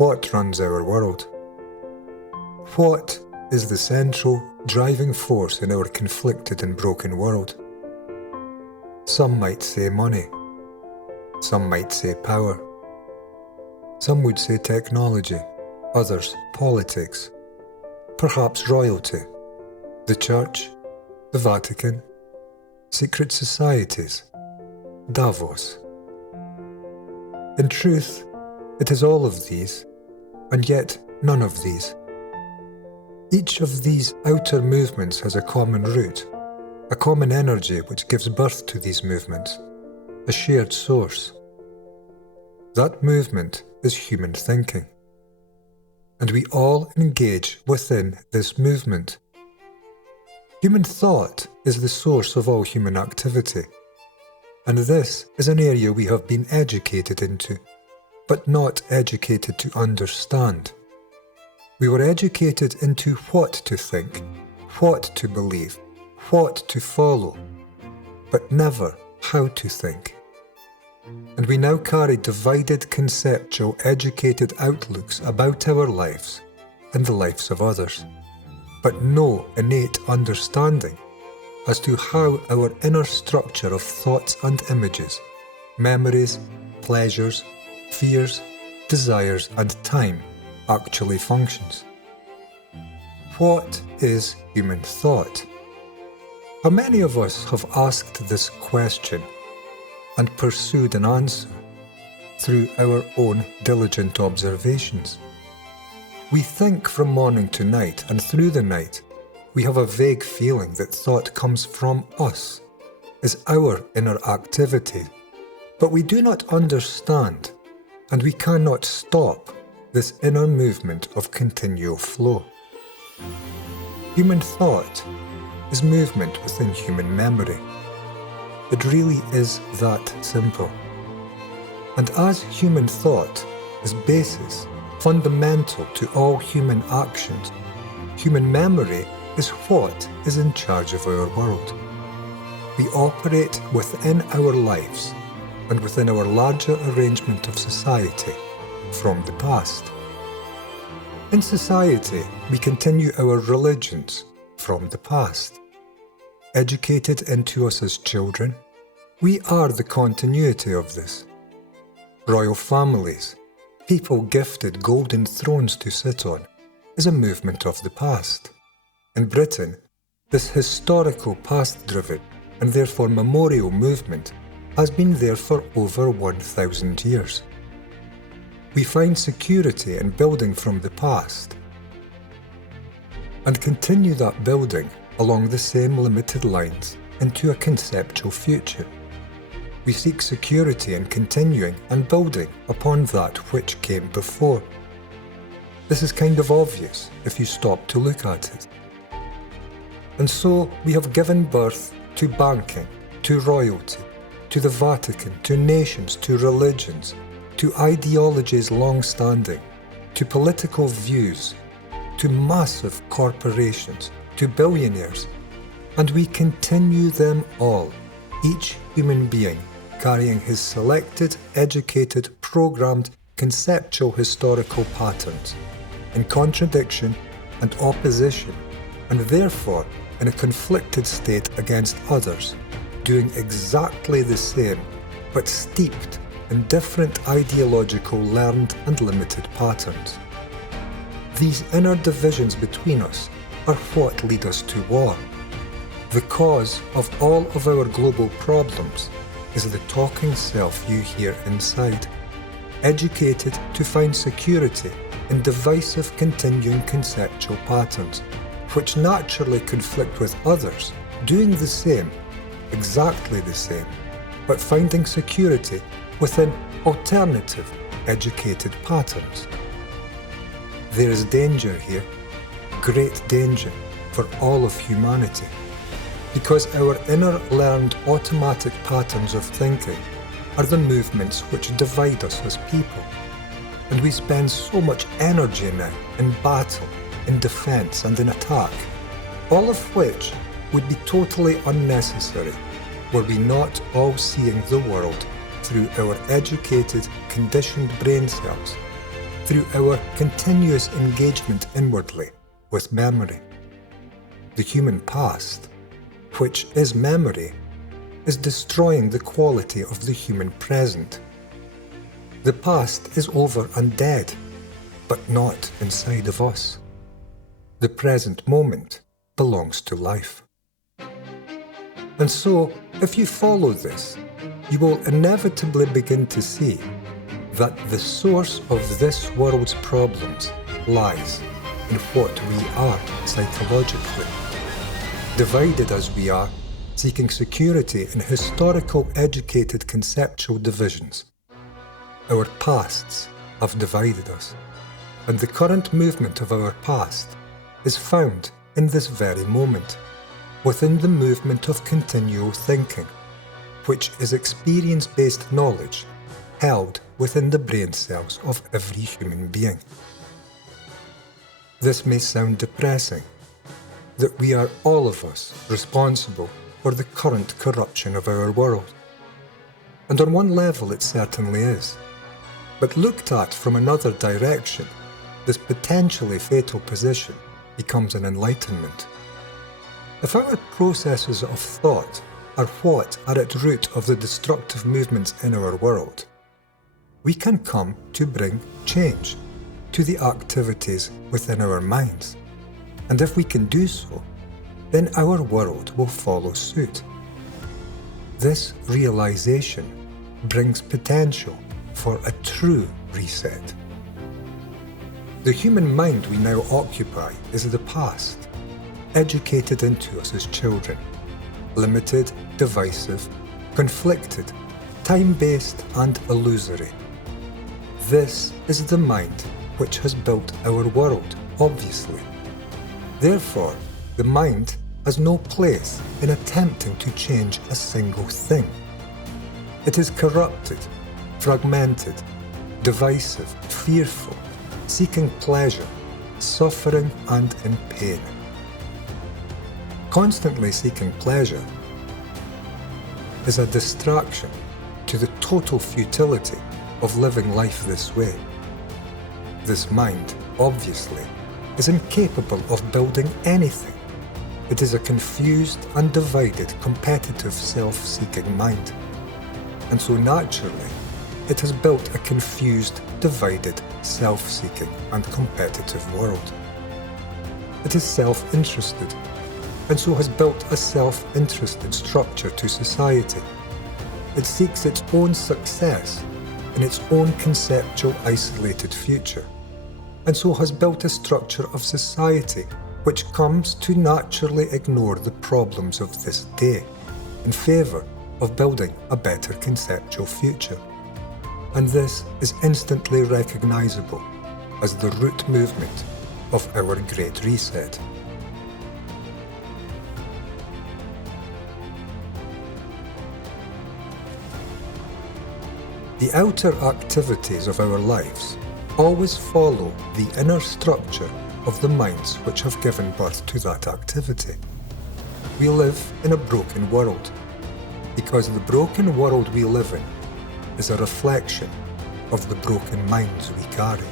what runs our world? What is the central driving force in our conflicted and broken world? Some might say money. Some might say power. Some would say technology, others politics, perhaps royalty, the Church, the Vatican, secret societies, Davos. In truth, it is all of these, and yet none of these. Each of these outer movements has a common root, a common energy which gives birth to these movements, a shared source. That movement is human thinking, and we all engage within this movement. Human thought is the source of all human activity, and this is an area we have been educated into, but not educated to understand. We were educated into what to think, what to believe, what to follow, but never how to think. And we now carry divided conceptual educated outlooks about our lives and the lives of others, but no innate understanding as to how our inner structure of thoughts and images, memories, pleasures, fears, desires and time actually functions. What is human thought? How many of us have asked this question and pursued an answer through our own diligent observations? We think from morning to night, and through the night we have a vague feeling that thought comes from us, is our inner activity, but we do not understand, and we cannot stop this inner movement of continual flow. Human thought is movement within human memory. It really is that simple. And as human thought is basis, fundamental to all human actions, human memory is what is in charge of our world. We operate within our lives and within our larger arrangement of society from the past. In society, we continue our religions from the past. Educated into us as children, we are the continuity of this. Royal families, people gifted golden thrones to sit on, is a movement of the past. In Britain, this historical past-driven and therefore memorial movement has been there for over 1,000 years. We find security in building from the past and continue that building along the same limited lines into a conceptual future. We seek security in continuing and building upon that which came before. This is kind of obvious if you stop to look at it. And so we have given birth to banking, to royalty, to the Vatican, to nations, to religions, to ideologies long-standing, to political views, to massive corporations, to billionaires, and we continue them all, each human being carrying his selected, educated, programmed, conceptual historical patterns, in contradiction and opposition, and therefore in a conflicted state against others, doing exactly the same, but steeped in different ideological learned and limited patterns. These inner divisions between us are what lead us to war. The cause of all of our global problems is the talking self you hear inside, educated to find security in divisive continuing conceptual patterns, which naturally conflict with others, doing the same, exactly the same, but finding security within alternative, educated patterns. There is danger here, great danger for all of humanity, because our inner learned automatic patterns of thinking are the movements which divide us as people, and we spend so much energy now in battle, in defense and in attack, all of which would be totally unnecessary were we not all seeing the world through our educated, conditioned brain cells, through our continuous engagement inwardly with memory. The human past, which is memory, is destroying the quality of the human present. The past is over and dead, but not inside of us. The present moment belongs to life. And so, if you follow this, you will inevitably begin to see that the source of this world's problems lies in what we are psychologically. Divided as we are, seeking security in historical educated conceptual divisions. Our pasts have divided us, and the current movement of our past is found in this very moment, within the movement of continual thinking, which is experience-based knowledge held within the brain cells of every human being. This may sound depressing, that we are all of us responsible for the current corruption of our world. And on one level it certainly is. But looked at from another direction, this potentially fatal position becomes an enlightenment. If our processes of thought are what are at root of the destructive movements in our world, we can come to bring change to the activities within our minds. And if we can do so, then our world will follow suit. This realization brings potential for a true reset. The human mind we now occupy is the past, educated into us as children, limited, divisive, conflicted, time-based and illusory. This is the mind which has built our world, obviously. Therefore, the mind has no place in attempting to change a single thing. It is corrupted, fragmented, divisive, fearful, seeking pleasure, suffering and in pain. Constantly seeking pleasure is a distraction to the total futility of living life this way. This mind, obviously, is incapable of building anything. It is a confused and divided competitive self-seeking mind. And so naturally, it has built a confused, divided, self-seeking and competitive world. It is self-interested, and so has built a self-interested structure to society. It seeks its own success in its own conceptual isolated future, and so has built a structure of society which comes to naturally ignore the problems of this day in favour of building a better conceptual future. And this is instantly recognisable as the root movement of our Great Reset. The outer activities of our lives always follow the inner structure of the minds which have given birth to that activity. We live in a broken world, because the broken world we live in is a reflection of the broken minds we carry.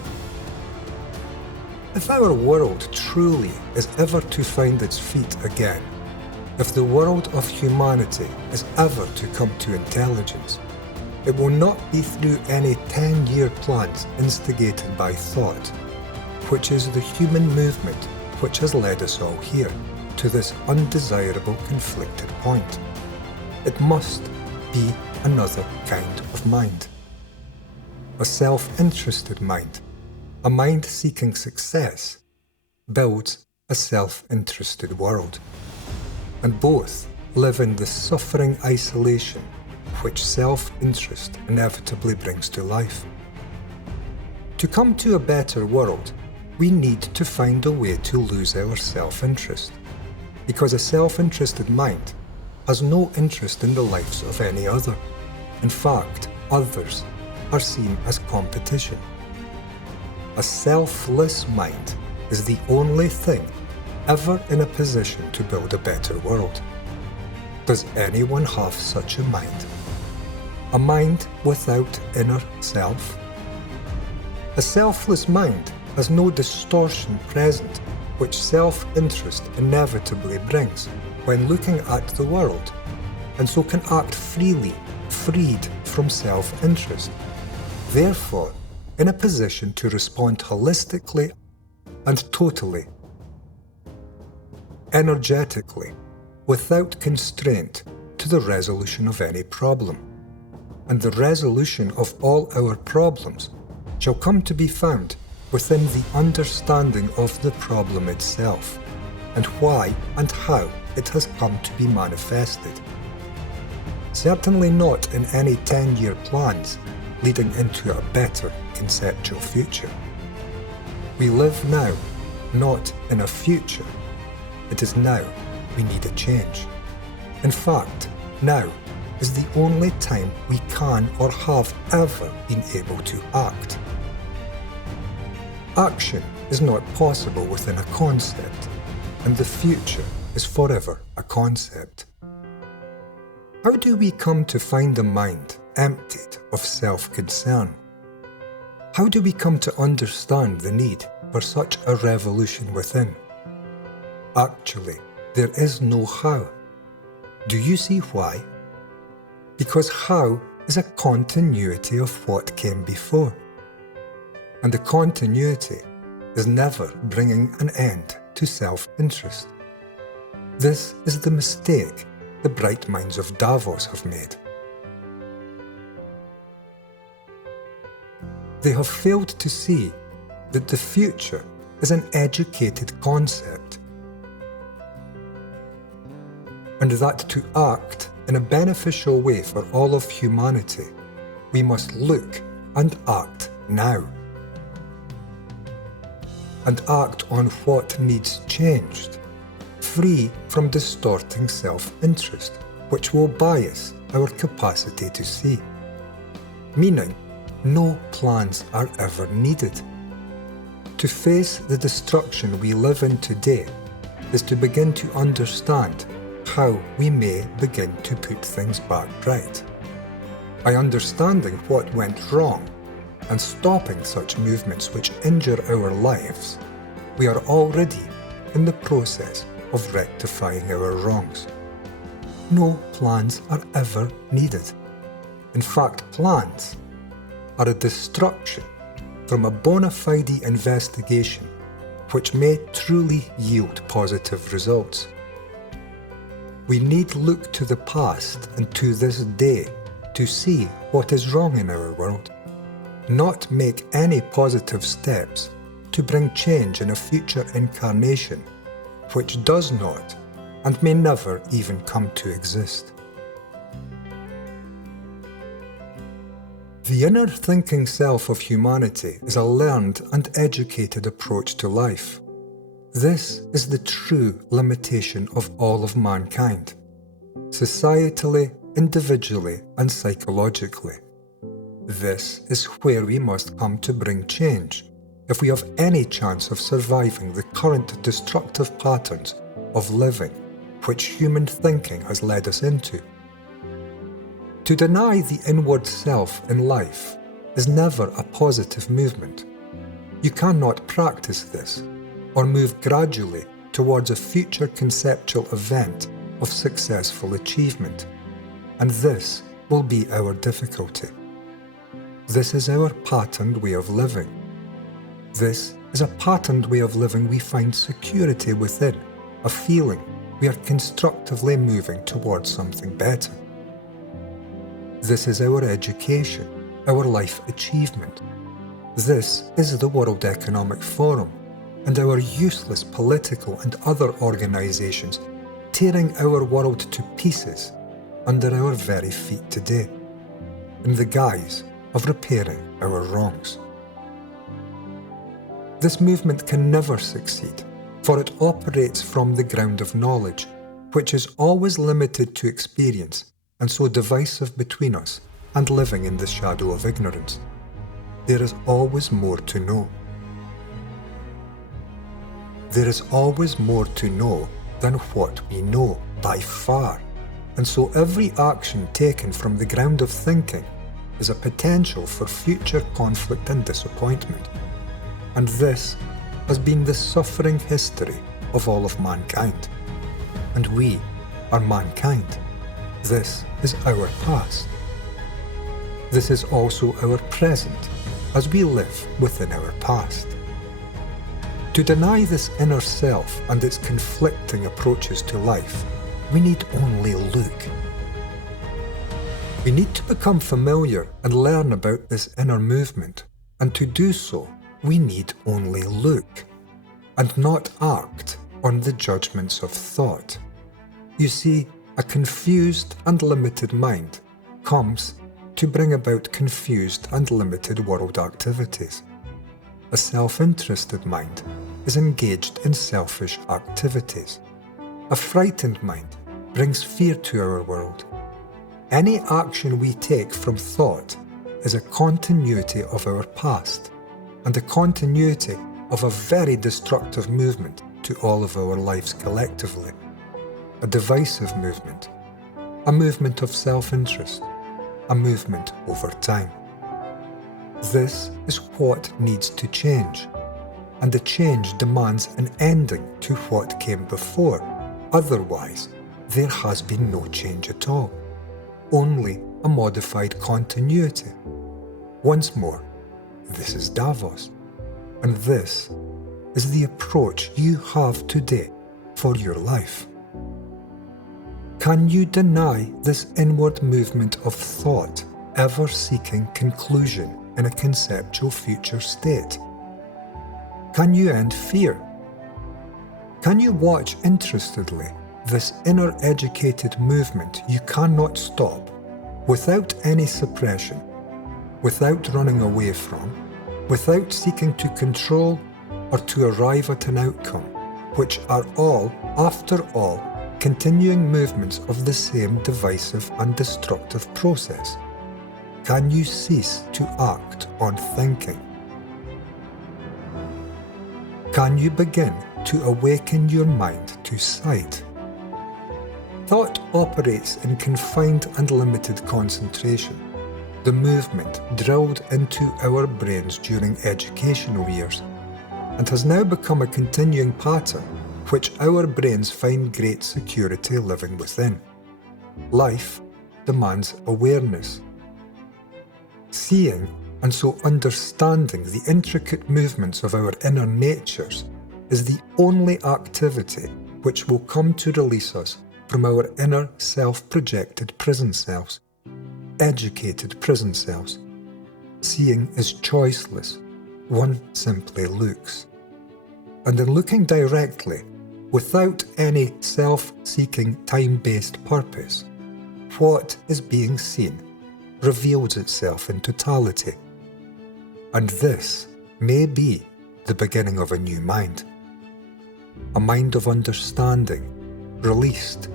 If our world truly is ever to find its feet again, if the world of humanity is ever to come to intelligence, it will not be through any 10-year plans instigated by thought, which is the human movement which has led us all here to this undesirable conflicted point. It must be another kind of mind. A self-interested mind, a mind seeking success, builds a self-interested world. And both live in the suffering isolation which self-interest inevitably brings to life. To come to a better world, we need to find a way to lose our self-interest, because a self-interested mind has no interest in the lives of any other. In fact, others are seen as competition. A selfless mind is the only thing ever in a position to build a better world. Does anyone have such a mind? A mind without inner self? A selfless mind has no distortion present which self-interest inevitably brings when looking at the world, and so can act freely, freed from self-interest, therefore in a position to respond holistically and totally, energetically, without constraint to the resolution of any problem. And the resolution of all our problems shall come to be found within the understanding of the problem itself, and why and how it has come to be manifested. Certainly not in any 10-year plans leading into a better conceptual future. We live now, not in a future. It is now we need a change. In fact, now is the only time we can or have ever been able to act. Action is not possible within a concept, and the future is forever a concept. How do we come to find a mind emptied of self-concern? How do we come to understand the need for such a revolution within? Actually, there is no how. Do you see why? Because how is a continuity of what came before. And the continuity is never bringing an end to self-interest. This is the mistake the bright minds of Davos have made. They have failed to see that the future is an educated concept, and that to act in a beneficial way for all of humanity, we must look and act now, and act on what needs changed, free from distorting self-interest, which will bias our capacity to see. Meaning, no plans are ever needed. To face the destruction we live in today is to begin to understand how we may begin to put things back right. By understanding what went wrong and stopping such movements which injure our lives, we are already in the process of rectifying our wrongs. No plans are ever needed. In fact, plans are a distraction from a bona fide investigation which may truly yield positive results. We need look to the past and to this day to see what is wrong in our world, not make any positive steps to bring change in a future incarnation which does not and may never even come to exist. The inner thinking self of humanity is a learned and educated approach to life. This is the true limitation of all of mankind, societally, individually, and psychologically. This is where we must come to bring change if we have any chance of surviving the current destructive patterns of living which human thinking has led us into. To deny the inward self in life is never a positive movement. You cannot practice this or move gradually towards a future conceptual event of successful achievement, and this will be our difficulty. This is our patterned way of living. This is a patterned way of living we find security within, a feeling we are constructively moving towards something better. This is our education, our life achievement. This is the World Economic Forum and our useless political and other organizations tearing our world to pieces under our very feet today, in the guise of repairing our wrongs. This movement can never succeed, for it operates from the ground of knowledge, which is always limited to experience and so divisive between us and living in the shadow of ignorance. There is always more to know. There is always more to know than what we know, by far, and so every action taken from the ground of thinking is a potential for future conflict and disappointment. And this has been the suffering history of all of mankind. And we are mankind. This is our past. This is also our present, as we live within our past. To deny this inner self and its conflicting approaches to life, we need only look. We need to become familiar and learn about this inner movement, and to do so, we need only look, and not act on the judgments of thought. You see, a confused and limited mind comes to bring about confused and limited world activities. A self-interested mind is engaged in selfish activities. A frightened mind brings fear to our world. Any action we take from thought is a continuity of our past, and a continuity of a very destructive movement to all of our lives collectively. A divisive movement, a movement of self-interest, a movement over time. This is what needs to change, and the change demands an ending to what came before. Otherwise, there has been no change at all, only a modified continuity. Once more, this is Davos, and this is the approach you have today for your life. Can you deny this inward movement of thought, ever seeking conclusion in a conceptual future state? Can you end fear? Can you watch interestedly this inner educated movement you cannot stop, without any suppression, without running away from, without seeking to control or to arrive at an outcome, which are all, after all, continuing movements of the same divisive and destructive process? Can you cease to act on thinking? Can you begin to awaken your mind to sight? Thought operates in confined and limited concentration, the movement drilled into our brains during educational years, and has now become a continuing pattern which our brains find great security living within. Life demands awareness. Seeing and so understanding the intricate movements of our inner natures is the only activity which will come to release us from our inner self-projected prison cells, educated prison cells. Seeing is choiceless. One simply looks. And in looking directly, without any self-seeking time-based purpose, what is being seen reveals itself in totality. And this may be the beginning of a new mind. A mind of understanding, released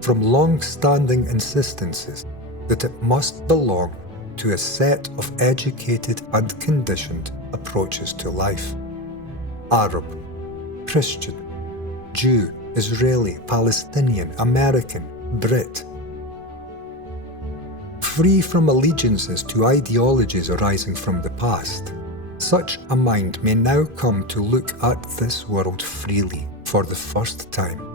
from long-standing insistences that it must belong to a set of educated and conditioned approaches to life. Arab, Christian, Jew, Israeli, Palestinian, American, Brit. Free from allegiances to ideologies arising from the past, such a mind may now come to look at this world freely for the first time.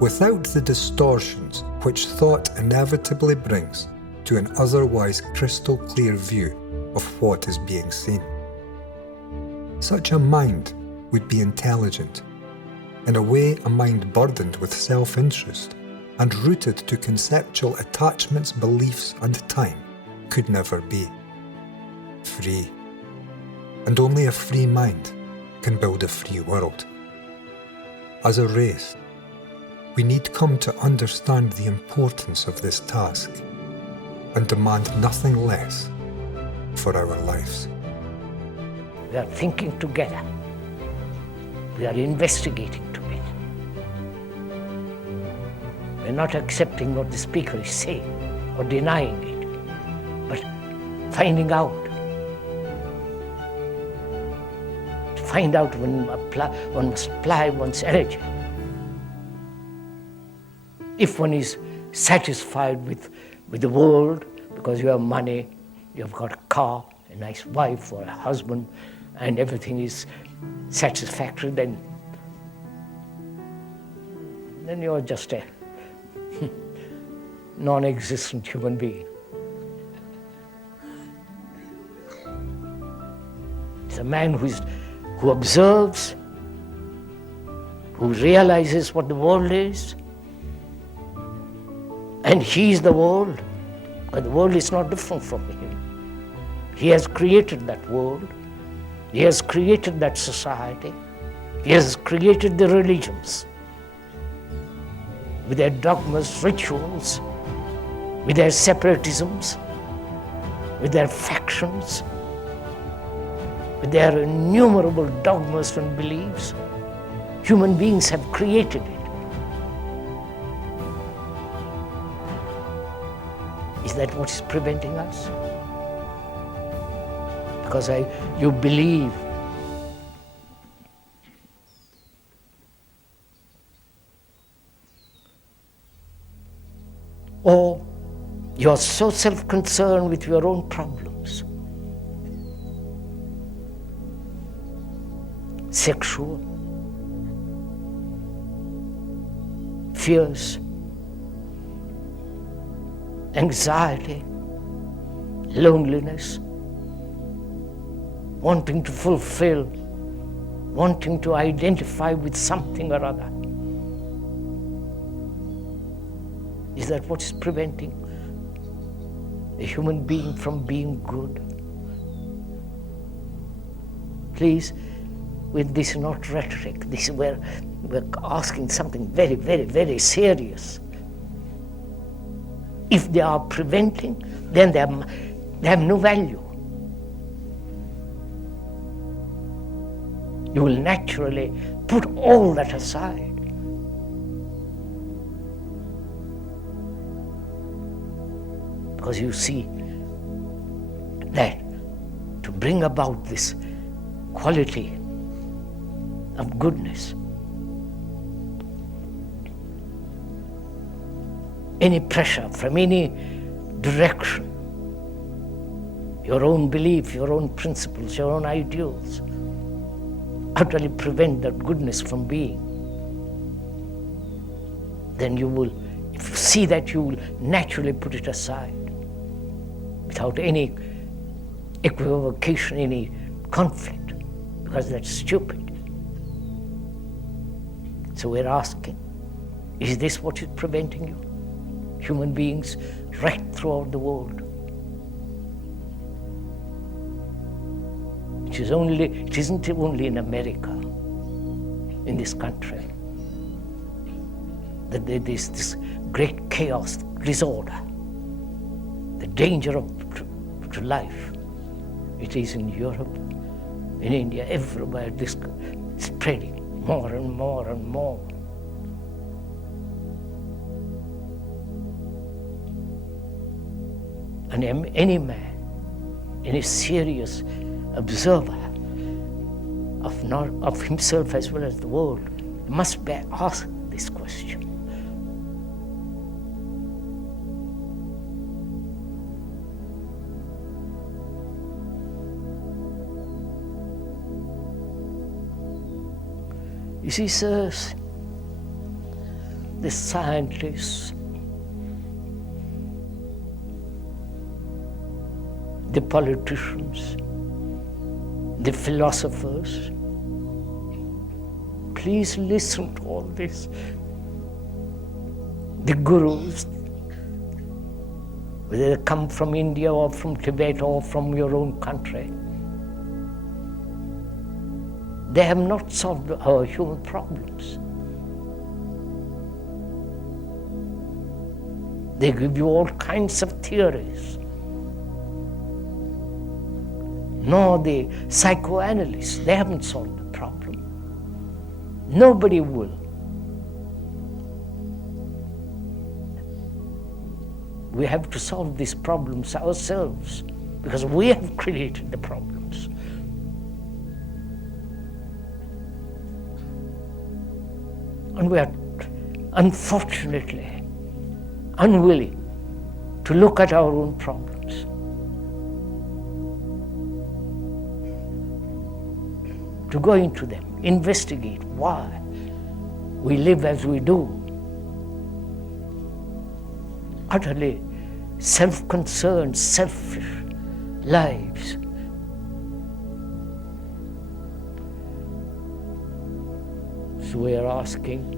Without the distortions which thought inevitably brings to an otherwise crystal clear view of what is being seen. Such a mind would be intelligent, in a way a mind burdened with self-interest and rooted to conceptual attachments, beliefs and time could never be. Free. And only a free mind can build a free world. As a race, we need come to understand the importance of this task and demand nothing less for our lives. We are thinking together. We are investigating together. We are not accepting what the speaker is saying or denying it, but finding out. To find out when one must apply one's energy. If one is satisfied with the world because you have money, you've got a car, a nice wife or a husband, and everything is satisfactory, then you're just a non-existent human being. It's a man who observes, who realizes what the world is, and he is the world, but the world is not different from him. He has created that world, he has created that society, he has created the religions with their dogmas, rituals, with their separatisms, with their factions, with their innumerable dogmas and beliefs. Human beings have created it. Is that what is preventing us? Because you believe or you're so self-concerned with your own problems, sexual, fears, anxiety, loneliness, wanting to fulfill, wanting to identify with something or other. Is that what is preventing a human being from being good? Please, with this not rhetoric, this is where we're asking something very, very, very serious. If they are preventing, then they have no value. You will naturally put all that aside. Because you see that to bring about this quality of goodness, any pressure from any direction, your own belief, your own principles, your own ideals, utterly prevent that goodness from being, then you will, if you see that, you will naturally put it aside without any equivocation, any conflict, because that's stupid. So we're asking, is this what is preventing you? Human beings right throughout the world. It isn't only in America, in this country, that there is this great chaos, disorder, the danger to life. It is in Europe, in India, everywhere, this spreading more and more and more. And any man, any serious observer of himself as well as the world must be asked this question. You see, sirs, the scientists, the politicians, the philosophers, please listen to all this. The gurus, whether they come from India or from Tibet or from your own country, they have not solved our human problems. They give you all kinds of theories. Nor the psychoanalysts, they haven't solved the problem. Nobody will. We have to solve these problems ourselves because we have created the problems. And we are, unfortunately, unwilling to look at our own problems. To go into them, investigate why we live as we do. Utterly self-concerned, selfish lives. So we are asking,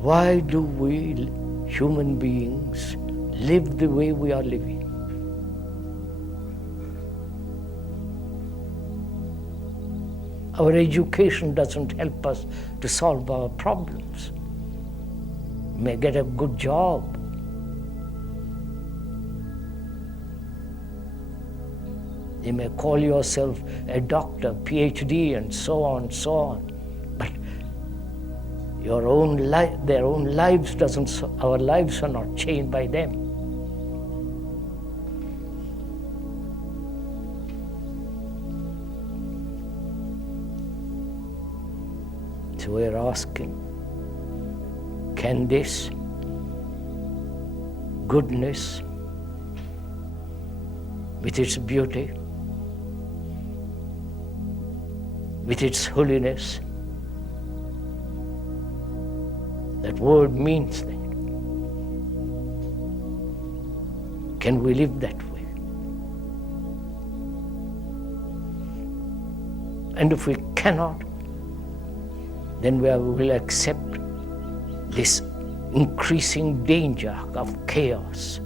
why do we human beings live the way we are living? Our education doesn't help us to solve our problems. You may get a good job. You may call yourself a doctor, PhD, and so on, so on. But your own life, their own lives doesn't. Our lives are not changed by them. So we're asking, can this goodness, with its beauty, with its holiness, that word means that, can we live that way? And if we cannot, then we will accept this increasing danger of chaos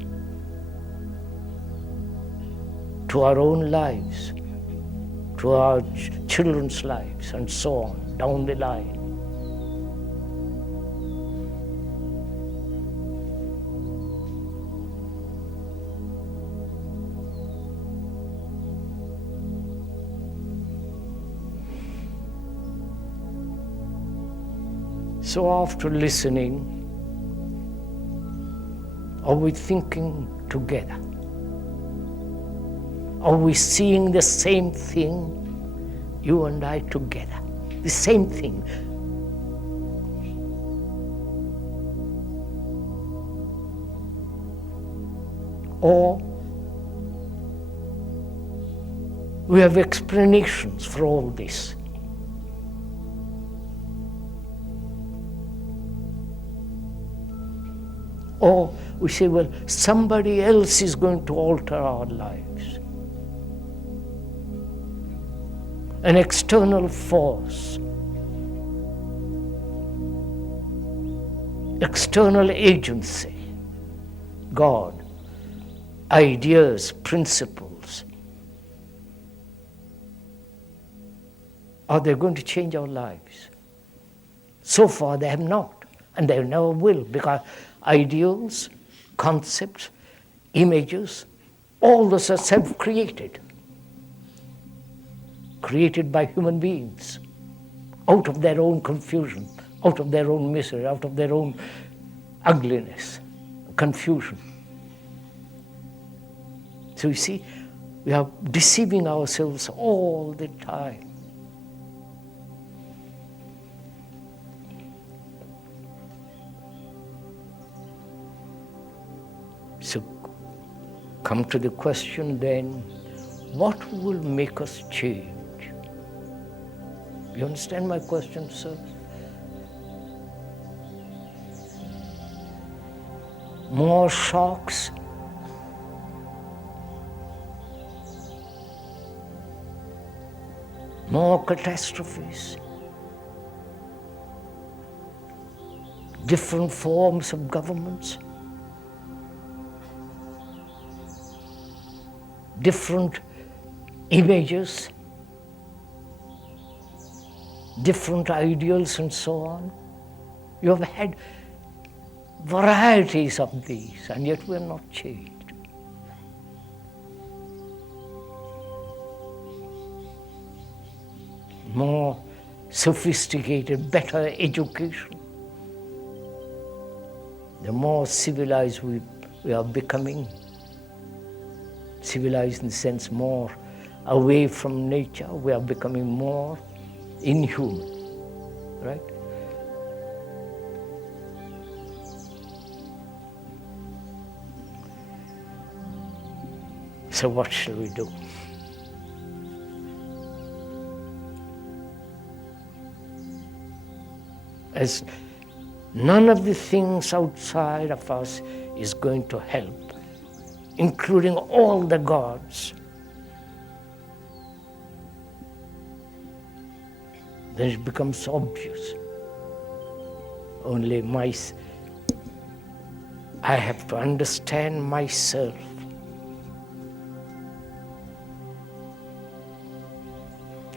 to our own lives, to our children's lives, and so on, down the line. So after listening, are we thinking together? Are we seeing the same thing, you and I together? The same thing. Or we have explanations for all this. Or we say, well, somebody else is going to alter our lives. An external force, external agency, God, ideas, principles. Are they going to change our lives? So far they have not, and they never will, because ideals, concepts, images, all those are self-created, created by human beings, out of their own confusion, out of their own misery, out of their own ugliness, confusion. So you see, we are deceiving ourselves all the time. So come to the question then, what will make us change? You understand my question, sir? More shocks? More catastrophes? Different forms of governments? Different images, different ideals, and so on. You have had varieties of these, and yet we are not changed. More sophisticated, better education. The more civilized we are becoming. Civilized in the sense more away from nature, we are becoming more inhuman, right? So what shall we do? As none of the things outside of us is going to help, including all the gods, then it becomes obvious. Only I have to understand myself.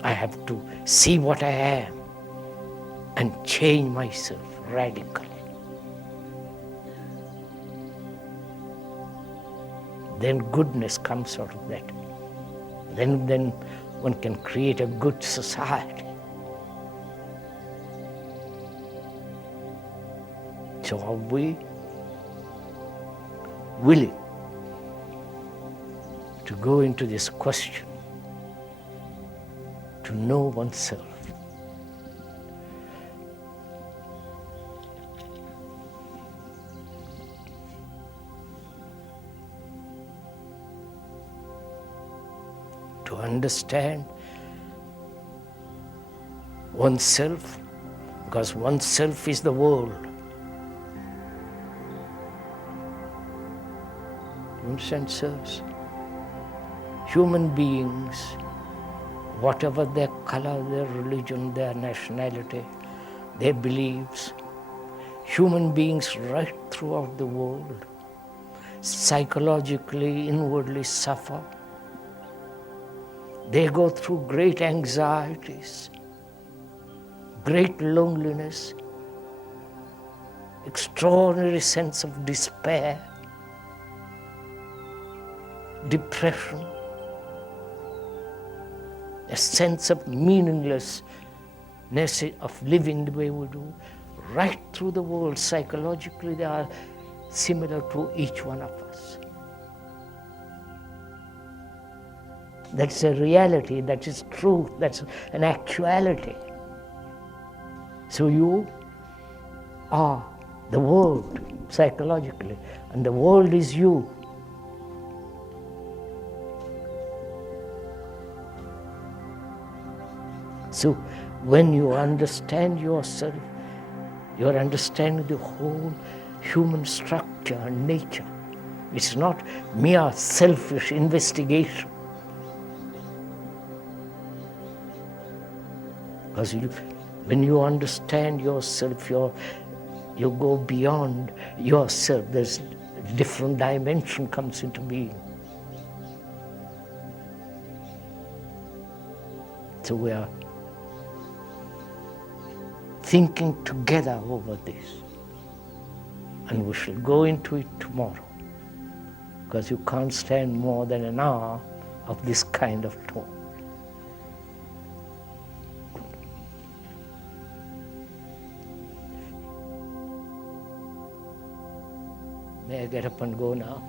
I have to see what I am and change myself radically. Then goodness comes out of that. Then one can create a good society. So are we willing to go into this question, to know oneself? To understand oneself, because oneself is the world. You understand, sirs? Human beings, whatever their color, their religion, their nationality, their beliefs, human beings right throughout the world psychologically, inwardly suffer. They go through great anxieties, great loneliness, extraordinary sense of despair, depression, a sense of meaninglessness of living the way we do. Right through the world, psychologically, they are similar to each one of us. That's a reality, that is truth, that's an actuality. So you are the world psychologically, and the world is you. So when you understand yourself, you're understanding the whole human structure and nature. It's not mere selfish investigation. Because when you understand yourself, you go beyond yourself. There's a different dimension comes into being. So we are thinking together over this. And we shall go into it tomorrow. Because you can't stand more than an hour of this kind of talk. May I get up and go now?